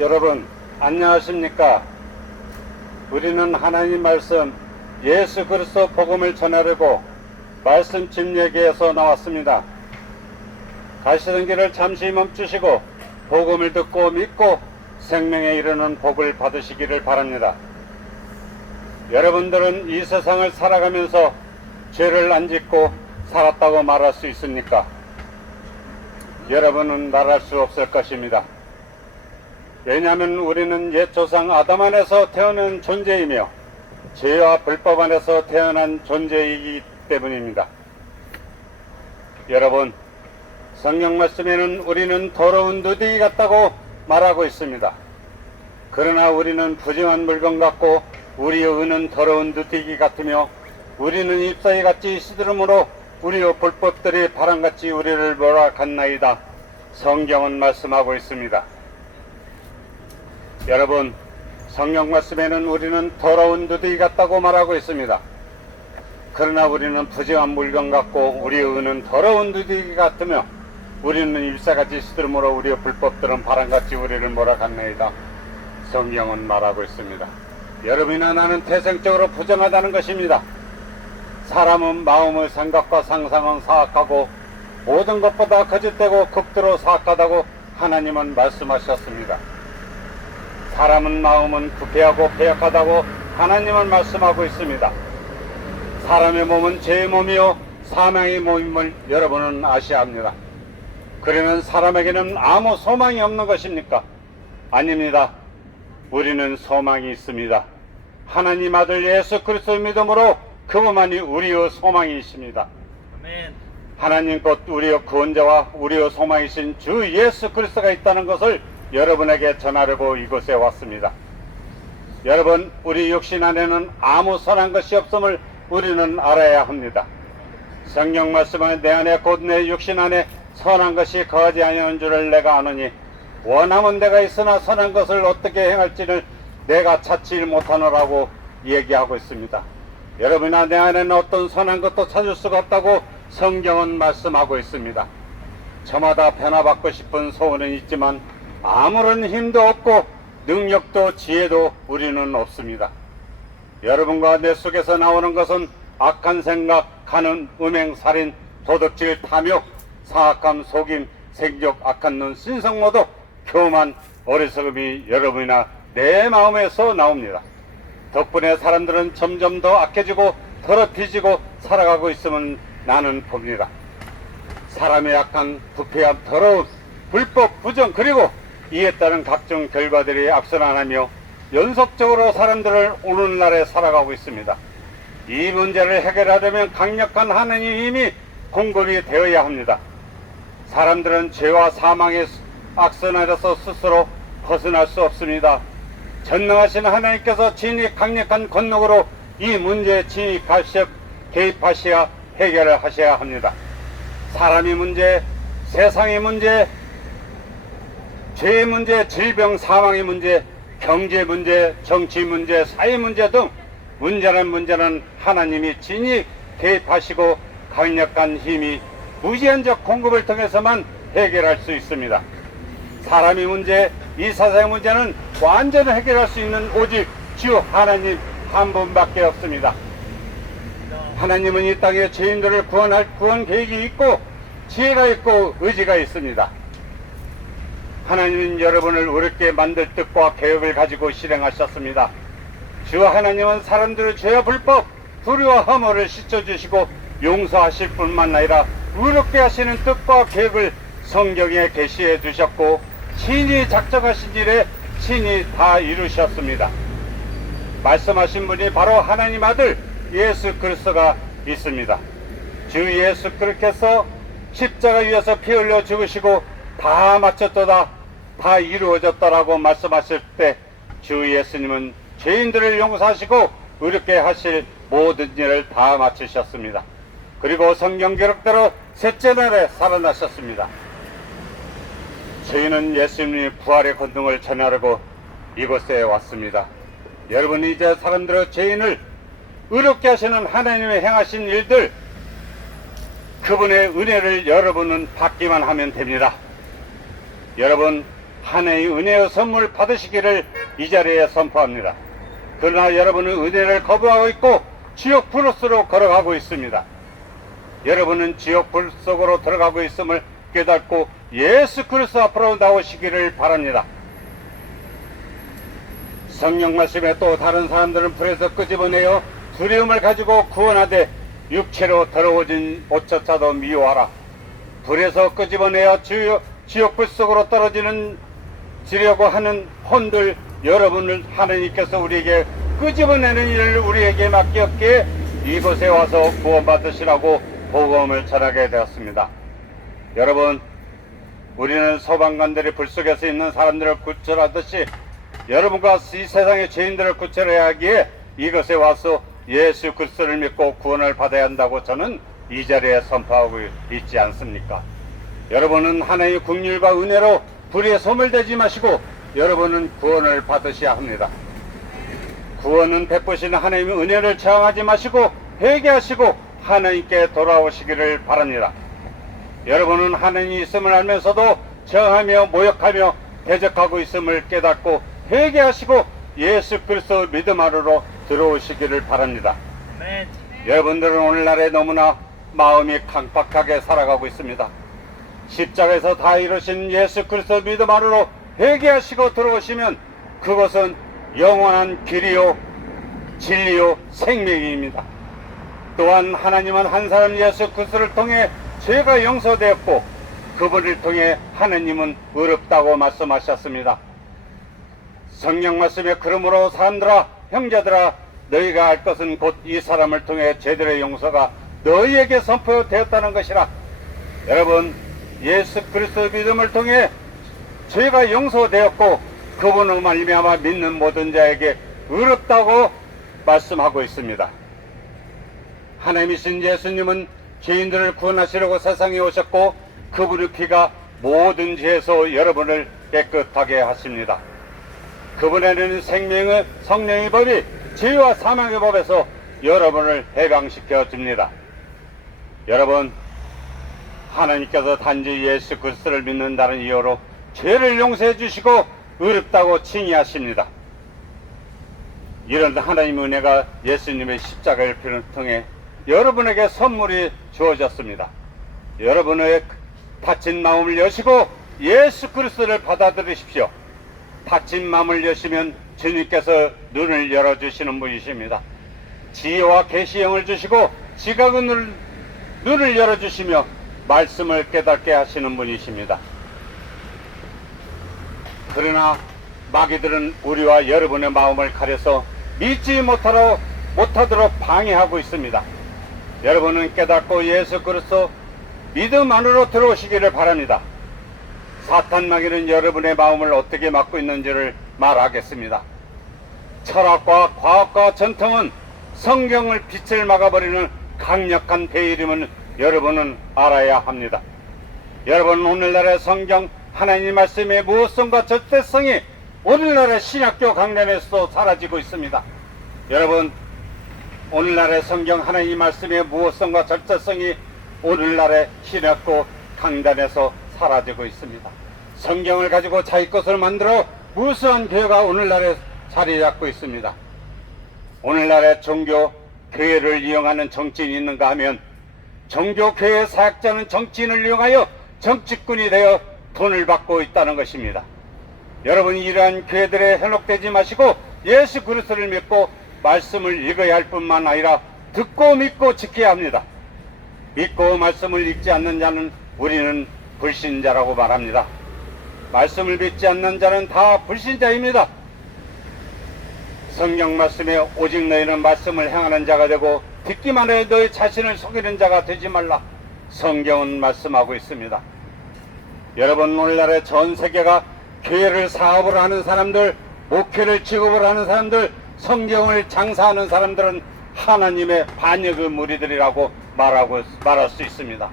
여러분 안녕하십니까? 우리는 하나님 말씀 예수 그리스도 복음을 전하려고 말씀 집례기에서 나왔습니다. 가시던 길을 잠시 멈추시고 복음을 듣고 믿고 생명에 이르는 복을 받으시기를 바랍니다. 여러분들은 이 세상을 살아가면서 죄를 안 짓고 살았다고 말할 수 있습니까? 여러분은 말할 수 없을 것입니다. 왜냐하면 우리는 옛 조상 아담 안에서 태어난 존재이며 죄와 불법 안에서 태어난 존재이기 때문입니다. 여러분, 성경 말씀에는 우리는 더러운 누디기 같다고 말하고 있습니다. 그러나 우리는 부정한 물건 같고 우리의 의는 더러운 누디기 같으며 우리는 잎사귀 같이 시들음으로 우리의 불법들이 바람같이 우리를 몰아갔나이다. 성경은 말씀하고 있습니다. 여러분, 성경 말씀에는 우리는 더러운 누디기 같다고 말하고 있습니다. 그러나 우리는 부정한 물건 같고 우리의 의는 더러운 누디기 같으며 우리는 잎사같이 시들음으로 우리의 불법들은 바람같이 우리를 몰아갔나이다. 성경은 말하고 있습니다. 여러분이나 나는 태생적으로 부정하다는 것입니다. 사람은 마음의 생각과 상상은 사악하고 모든 것보다 거짓되고 극도로 사악하다고 하나님은 말씀하셨습니다. 사람은 마음은 부패하고 패역하다고 하나님은 말씀하고 있습니다. 사람의 몸은 죄의 몸이요 사망의 몸임을 여러분은 아셔야 합니다. 그러면 사람에게는 아무 소망이 없는 것입니까? 아닙니다. 우리는 소망이 있습니다. 하나님 아들 예수 그리스도의 믿음으로 그분만이 우리의 소망이십니다. 아멘. 하나님 곧 우리의 구원자와 우리의 소망이신 주 예수 그리스도가 있다는 것을 여러분에게 전하려고 이곳에 왔습니다. 여러분, 우리 육신 안에는 아무 선한 것이 없음을 우리는 알아야 합니다. 성경 말씀은 내 안에 곧 내 육신 안에 선한 것이 거하지 아니하는 줄을 내가 아노니 원함은 내가 있으나 선한 것을 어떻게 행할지를 내가 찾지 못하노라고 얘기하고 있습니다. 여러분이나 내 안에는 어떤 선한 것도 찾을 수가 없다고 성경은 말씀하고 있습니다. 저마다 변화받고 싶은 소원은 있지만 아무런 힘도 없고 능력도 지혜도 우리는 없습니다. 여러분과 내 속에서 나오는 것은 악한 생각, 간음, 음행, 살인, 도둑질, 탐욕, 사악함, 속임, 생욕, 악한 눈, 신성모독, 교만, 어리석음이 여러분이나 내 마음에서 나옵니다. 덕분에 사람들은 점점 더 악해지고 더럽혀지고 살아가고 있음은 나는 봅니다. 사람의 악한, 부패함, 더러움, 불법, 부정, 그리고 이에 따른 각종 결과들이 악순환하며 연속적으로 사람들을 오늘날에 살아가고 있습니다. 이 문제를 해결하려면 강력한 하나님의 힘이 공급이 되어야 합니다. 사람들은 죄와 사망의 악순환에서 스스로 벗어날 수 없습니다. 전능하신 하나님께서 진히 강력한 권능으로 이 문제에 개입하셔야 해결을 하셔야 합니다. 사람의 문제, 세상의 문제, 죄의 문제, 질병, 사망의 문제, 경제 문제, 정치 문제, 사회 문제 등 문제는 하나님이 진히 개입하시고 강력한 힘이 무제한적 공급을 통해서만 해결할 수 있습니다. 사람의 문제, 이 세상의 문제는 완전히 해결할 수 있는 오직 주 하나님 한 분밖에 없습니다. 하나님은 이 땅에 죄인들을 구원할 구원 계획이 있고 지혜가 있고 의지가 있습니다. 하나님은 여러분을 어렵게 만들 뜻과 계획을 가지고 실행하셨습니다. 주 하나님은 사람들의 죄와 불법, 불의와 허물을 씻어주시고 용서하실 뿐만 아니라 의롭게 하시는 뜻과 계획을 성경에 계시해 두셨고 친히 작정하신 일에 친히 다 이루셨습니다. 말씀하신 분이 바로 하나님 아들 예수 그리스도가 있습니다. 주 예수 그리스도께서 십자가 위에서 피 흘려 죽으시고 다 마쳤도다, 다 이루어졌다라고 말씀하실 때 주 예수님은 죄인들을 용서하시고 의롭게 하실 모든 일을 다 마치셨습니다. 그리고 성경 기록대로 셋째 날에 살아나셨습니다. 저희는 예수님의 부활의 권능을 전하려고 이곳에 왔습니다. 여러분, 이제 사람들의 죄인을 의롭게 하시는 하나님의 행하신 일들, 그분의 은혜를 여러분은 받기만 하면 됩니다. 여러분, 하나의 은혜의 선물 받으시기를 이 자리에 선포합니다. 그러나 여러분은 은혜를 거부하고 있고 지옥 불으로 걸어가고 있습니다. 여러분은 지옥 불 속으로 들어가고 있음을 깨닫고 예수 그리스도 앞으로 나오시기를 바랍니다. 성령 말씀에 또 다른 사람들은 불에서 끄집어내어 두려움을 가지고 구원하되 육체로 더러워진 오처자도 미워하라. 불에서 끄집어내어 지옥 불 속으로 떨어지려고 하는 혼들 여러분을 하나님께서 우리에게 끄집어내는 일을 우리에게 맡겼기에 이곳에 와서 구원받으시라고 복음을 전하게 되었습니다. 여러분, 우리는 소방관들이 불 속에서 있는 사람들을 구출하듯이 여러분과 이 세상의 죄인들을 구출해야 하기에 이곳에 와서 예수 그리스도를 믿고 구원을 받아야 한다고 저는 이 자리에 선포하고 있지 않습니까? 여러분은 하나님의 긍휼과 은혜로 불에 소멸되지 마시고 여러분은 구원을 받으셔야 합니다. 구원은 베푸시는 하나님의 은혜를 저항하지 마시고 회개하시고 하나님께 돌아오시기를 바랍니다. 여러분은 하나님이 있음을 알면서도 저항하며 모욕하며 대적하고 있음을 깨닫고 회개하시고 예수 그리스도 믿음 안으로 들어오시기를 바랍니다. 네. 여러분들은 오늘날에 너무나 마음이 강박하게 살아가고 있습니다. 십자가에서 다 이루신 예수 그리스도 믿음 안으로 회개하시고 들어오시면 그것은 영원한 길이요 진리요 생명입니다. 또한 하나님은 한 사람 예수 그리스도를 통해 죄가 용서되었고 그분을 통해 하나님은 의롭다고 말씀하셨습니다. 성경 말씀에 그러므로 사람들아 형제들아 너희가 알 것은 곧 이 사람을 통해 죄들의 용서가 너희에게 선포되었다는 것이라. 여러분, 예수 그리스도 믿음을 통해 죄가 용서되었고 그분을 말미암아 믿는 모든 자에게 의롭다고 말씀하고 있습니다. 하나님이신 예수님은 죄인들을 구원하시려고 세상에 오셨고 그분의 피가 모든 죄에서 여러분을 깨끗하게 하십니다. 그분에는 생명의 성령의 법이 죄와 사망의 법에서 여러분을 해방시켜 줍니다. 여러분, 하나님께서 단지 예수 그리스도를 믿는다는 이유로 죄를 용서해 주시고 의롭다고 칭의하십니다. 이런 하나님의 은혜가 예수님의 십자가의 피를 통해 여러분에게 선물이 주어졌습니다. 여러분의 닫힌 마음을 여시고 예수 그리스도를 받아들이십시오. 닫힌 마음을 여시면 주님께서 눈을 열어주시는 분이십니다. 지혜와 계시형을 주시고 지각의 눈을 열어주시며 말씀을 깨닫게 하시는 분이십니다. 그러나 마귀들은 우리와 여러분의 마음을 가려서 믿지 못하도록 방해하고 있습니다. 여러분은 깨닫고 예수 그리스도 믿음 안으로 들어오시기를 바랍니다. 사탄 마귀는 여러분의 마음을 어떻게 막고 있는지를 말하겠습니다. 철학과 과학과 전통은 성경을 빛을 막아버리는 강력한 배이름을 여러분은 알아야 합니다. 여러분, 오늘날의 성경 하나님 말씀의 무엇성과 절대성이 오늘날의 신약교 강단에서도 사라지고 있습니다. 여러분, 오늘날의 성경 하나님 말씀의 무엇성과 절대성이 오늘날의 신약교 강단에서 사라지고 있습니다. 성경을 가지고 자기 것을 만들어 무수한 교회가 오늘날에 자리 잡고 있습니다. 오늘날의 종교 교회를 이용하는 정치인이 있는가 하면 종교 교회 사역자는 정치인을 이용하여 정치꾼이 되어 돈을 받고 있다는 것입니다. 여러분, 이러한 교회들에 현혹되지 마시고 예수 그리스도를 믿고 말씀을 읽어야 할 뿐만 아니라 듣고 믿고 지켜야 합니다. 믿고 말씀을 읽지 않는 자는 우리는 불신자라고 말합니다. 말씀을 믿지 않는 자는 다 불신자입니다. 성경 말씀에 오직 너희는 말씀을 행하는 자가 되고 듣기만 해 너희 자신을 속이는 자가 되지 말라. 성경은 말씀하고 있습니다. 여러분, 오늘날의 전 세계가 교회를 사업을 하는 사람들, 목회를 직업을 하는 사람들, 성경을 장사하는 사람들은 하나님의 반역의 무리들이라고 말할 수 있습니다.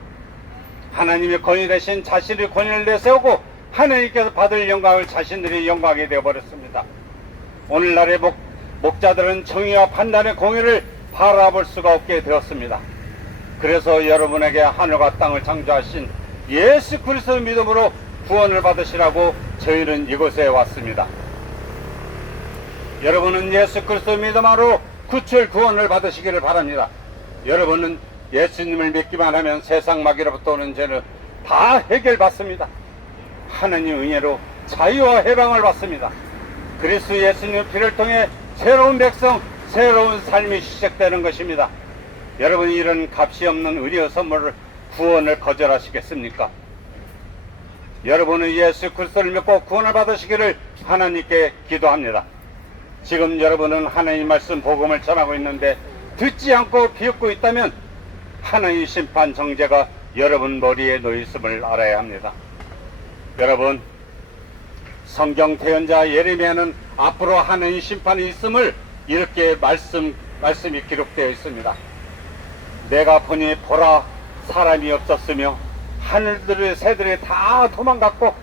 하나님의 권위 대신 자신의 권위를 내세우고 하나님께서 받을 영광을 자신들이 영광이 되어버렸습니다. 오늘날의 목자들은 정의와 판단의 공의를 바라볼 수가 없게 되었습니다. 그래서 여러분에게 하늘과 땅을 창조하신 예수 그리스도의 믿음으로 구원을 받으시라고 저희는 이곳에 왔습니다. 여러분은 예수 그리스도 믿음으로 구출 구원을 받으시기를 바랍니다. 여러분은 예수님을 믿기만 하면 세상 마귀로부터 오는 죄는 다 해결받습니다. 하나님 은혜로 자유와 해방을 받습니다. 그리스도 예수님 피를 통해 새로운 백성, 새로운 삶이 시작되는 것입니다. 여러분이 이런 값이 없는 의료 선물을 구원을 거절하시겠습니까? 여러분은 예수 그리스도를 믿고 구원을 받으시기를 하나님께 기도합니다. 지금 여러분은 하나님 말씀 복음을 전하고 있는데 듣지 않고 비웃고 있다면 하나님 심판 정죄가 여러분 머리에 놓였음을 알아야 합니다. 여러분, 성경 태언자 예레미야는 앞으로 하나님 심판이 있음을 이렇게 말씀이 기록되어 있습니다. 내가 보니 보라 사람이 없었으며 하늘들의 새들이 다 도망갔고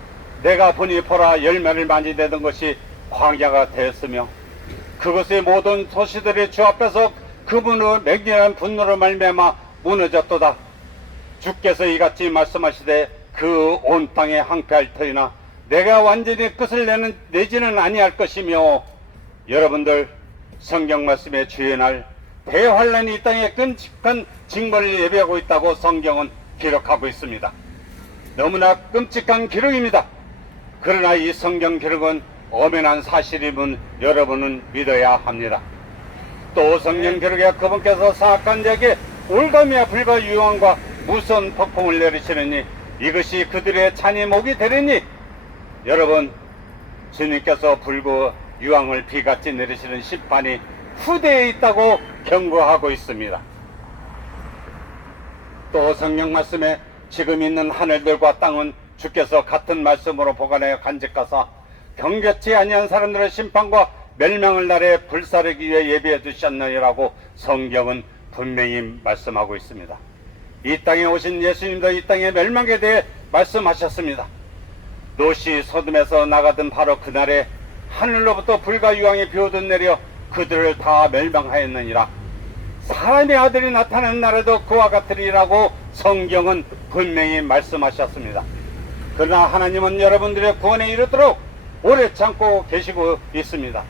내가 보니 보라 열매를 많이 내던 것이 광야가 되었으며 그것의 모든 도시들이 주 앞에서 그분의 맹렬한 분노로 말미암아 무너졌도다. 주께서 이같이 말씀하시되 그 온 땅에 항폐할 터이나 내가 완전히 끝을 내지는 아니할 것이며. 여러분들, 성경 말씀에 주의 날 대환란이 이 땅에 끔찍한 징벌을 예비하고 있다고 성경은 기록하고 있습니다. 너무나 끔찍한 기록입니다. 그러나 이 성경 기록은 엄연한 사실임은 여러분은 믿어야 합니다. 또 성경 기록에 그분께서 사악한 자에게 올가미와 불과 유황과 무서운 폭풍을 내리시느니 이것이 그들의 잔이 목이 되리니. 여러분, 주님께서 불과 유황을 비같이 내리시는 심판이 후대에 있다고 경고하고 있습니다. 또 성경 말씀에 지금 있는 하늘들과 땅은 주께서 같은 말씀으로 보관하여 간직하사 경계치 아니한 사람들의 심판과 멸망을 날에 불사르기 위해 예비해 두셨느니라고 성경은 분명히 말씀하고 있습니다. 이 땅에 오신 예수님도 이 땅의 멸망에 대해 말씀하셨습니다. 롯이 소돔에서 나가던 바로 그날에 하늘로부터 불과 유황이 비오듯 내려 그들을 다 멸망하였느니라. 사람의 아들이 나타나는 날에도 그와 같으리라고 성경은 분명히 말씀하셨습니다. 그러나 하나님은 여러분들의 구원에 이르도록 오래 참고 계시고 있습니다.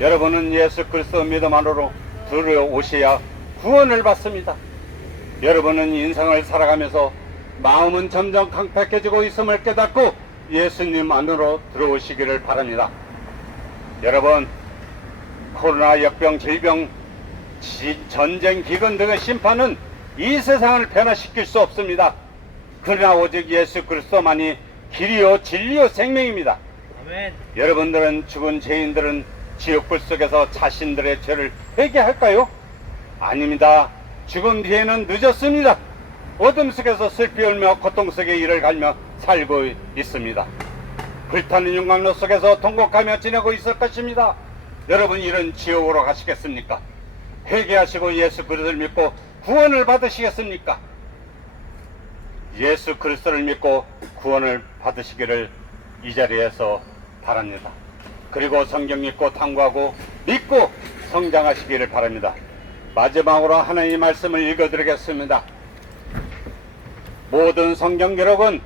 여러분은 예수 그리스도 믿음으로 들어오셔야 구원을 받습니다. 여러분은 인생을 살아가면서 마음은 점점 강팍해지고 있음을 깨닫고 예수님 안으로 들어오시기를 바랍니다. 여러분, 코로나, 역병, 질병, 전쟁, 기근 등의 심판은 이 세상을 변화시킬 수 없습니다. 그러나 오직 예수 그리스도만이 길이요 진리요 생명입니다. 아멘. 여러분들은, 죽은 죄인들은 지옥불 속에서 자신들의 죄를 회개할까요? 아닙니다. 죽음 뒤에는 늦었습니다. 어둠 속에서 슬피 울며 고통 속에 이를 갈며 살고 있습니다. 불타는 용광로 속에서 통곡하며 지내고 있을 것입니다. 여러분, 이런 지옥으로 가시겠습니까? 회개하시고 예수 그리스도를 믿고 구원을 받으시겠습니까? 예수 그리스도를 믿고 구원을 받으시기를 이 자리에서 바랍니다. 그리고 성경 읽고 탐구하고 믿고 성장하시기를 바랍니다. 마지막으로 하나님의 말씀을 읽어드리겠습니다. 모든 성경 기록은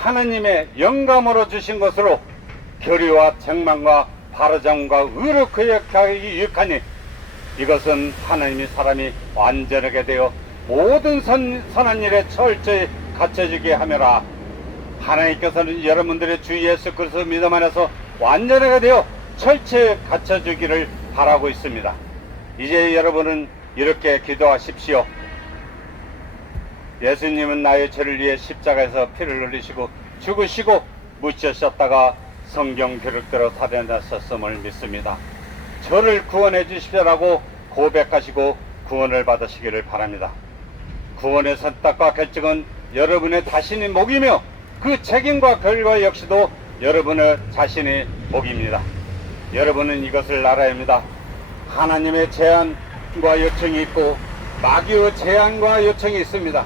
하나님의 영감으로 주신 것으로 교리와 책망과 바르장과 의로 거역하기 유익하니 이것은 하나님이 사람이 완전하게 되어 모든 선한 일에 철저히 갖춰지게 하며라. 하나님께서는 여러분들의 주 예수 그리스도 믿음 안에서 완전하게 되어 철저히 갖춰주기를 바라고 있습니다. 이제 여러분은 이렇게 기도하십시오. 예수님은 나의 죄를 위해 십자가에서 피를 흘리시고 죽으시고 묻히셨다가 성경 기록대로 살아나셨음을 믿습니다. 저를 구원해 주십시오라고 고백하시고 구원을 받으시기를 바랍니다. 구원의 선택과 결정은 여러분의 자신의 몫이며 그 책임과 결과 역시도 여러분의 자신의 몫입니다. 여러분은 이것을 알아야 합니다. 하나님의 제안과 요청이 있고 마귀의 제안과 요청이 있습니다.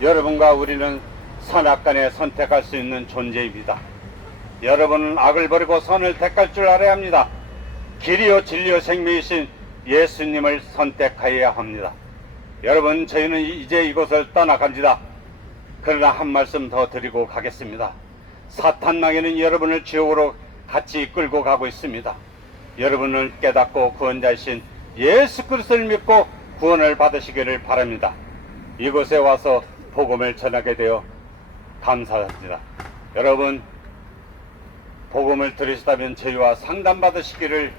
여러분과 우리는 선악간에 선택할 수 있는 존재입니다. 여러분은 악을 버리고 선을 택할 줄 알아야 합니다. 길이요 진리요 생명이신 예수님을 선택하여야 합니다. 여러분, 저희는 이제 이곳을 떠나갑니다. 그러나 한 말씀 더 드리고 가겠습니다. 사탄 마귀는 여러분을 지옥으로 같이 끌고 가고 있습니다. 여러분을 깨닫고 구원자이신 예수 그리스도를 믿고 구원을 받으시기를 바랍니다. 이곳에 와서 복음을 전하게 되어 감사합니다. 여러분, 복음을 들으시다면 저희와 상담 받으시기를